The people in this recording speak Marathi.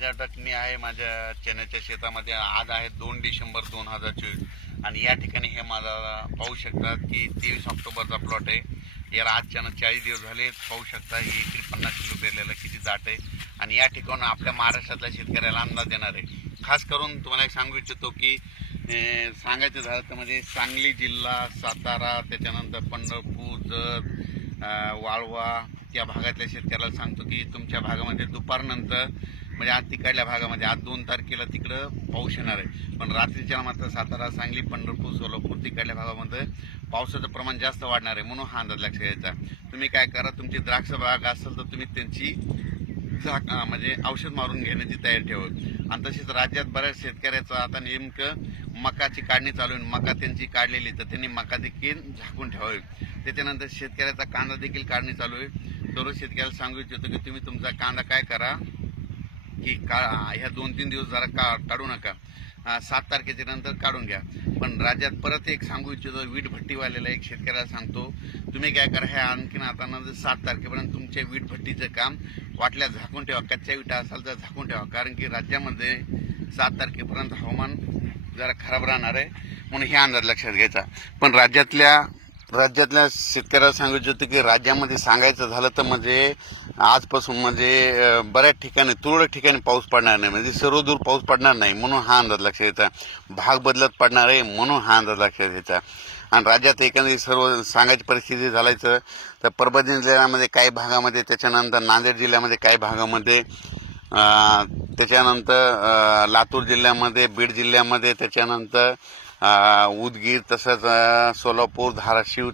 संजय मी आहे माझ्या चण्याच्या शेतामध्ये. आज आहे दोन डिसेंबर दोन हजार चोवीस. आणि या ठिकाणी हे माझा पाहू शकतात की तेवीस ऑक्टोबरचा प्लॉट आहे. याला आजच्यानं चाळीस दिवस झाले पाहू शकता ही एकरी पन्नास किलो पेरलेला किती जाट आहे. आणि या ठिकाणी आपल्या महाराष्ट्रातल्या शेतकऱ्याला अंदाज देणार आहे. खास करून तुम्हाला एक सांगू इच्छितो की सांगायचं झालं तर म्हणजे सांगली जिल्हा सातारा त्याच्यानंतर पंढरपूर जत वाळवा या भागातल्या शेतकऱ्याला सांगतो की तुमच्या भागामध्ये दुपारनंतर म्हणजे आज तिकडल्या भागामध्ये आज दोन तारखेला तिकडं पाऊस येणार आहे. पण रात्रीच्या मात्र सातारा सांगली पंढरपूर सोलापूर तिकडल्या भागामध्ये पावसाचं प्रमाण जास्त वाढणार आहे म्हणून हा अंदाज लक्षात घ्यायचा तुम्ही काय करा तुमची द्राक्ष बाग असेल तर तुम्ही त्यांची म्हणजे औषध मारून घेण्याची तयारी ठेवत आणि तसेच राज्यात बऱ्याच शेतकऱ्याचं आता नेमकं मकाची काढणी चालू आहे. मका त्यांची काढलेली तर त्यांनी मका देखील झाकून ठेवावी. त्याच्यानंतर शेतकऱ्याचा कांदा देखील काढणी चालू आहे. दररोज शेतकऱ्याला सांगू इच्छितो की तुम्ही तुमचा कांदा काय करा की का ह्या दोन तीन दिवस जरा का काढू नका. सात तारखेच्या नंतर काढून घ्या. पण राज्यात परत एक सांगू इच्छितो वीट भट्टीवाल्याला एक शेतकऱ्याला सांगतो तुम्ही काय करा ह्या आणखीन आता नंतर सात तारखेपर्यंत तुमच्या वीट भट्टीचं काम वाटल्या झाकून ठेवा. कच्च्या विटा असाल तर झाकून ठेवा. कारण की राज्यामध्ये सात तारखेपर्यंत हवामान जरा खराब राहणार आहे. म्हणून हे अंदाज लक्षात घ्यायचा. पण राज्यातल्या राज्यातल्या शेतकऱ्याला सांगू इच्छितो की राज्यामध्ये सांगायचं झालं तर म्हणजे आजपासून म्हणजे बऱ्याच ठिकाणी तुरळक ठिकाणी पाऊस पडणार नाही. म्हणजे सर्व दूर पाऊस पडणार नाही म्हणून हा अंदाज लक्षात घ्यायचा भाग बदलत पडणार आहे म्हणून हा अंदाज लक्षात घ्यायचा आणि राज्यात एकंदरीत सर्व सांगायची परिस्थिती झालायचं तर परभणी जिल्ह्यामध्ये काही भागामध्ये त्याच्यानंतर नांदेड जिल्ह्यामध्ये काही भागामध्ये त्याच्यानंतर लातूर जिल्ह्यामध्ये बीड जिल्ह्यामध्ये त्याच्यानंतर उदगीर तसंच सोलापूर धाराशिव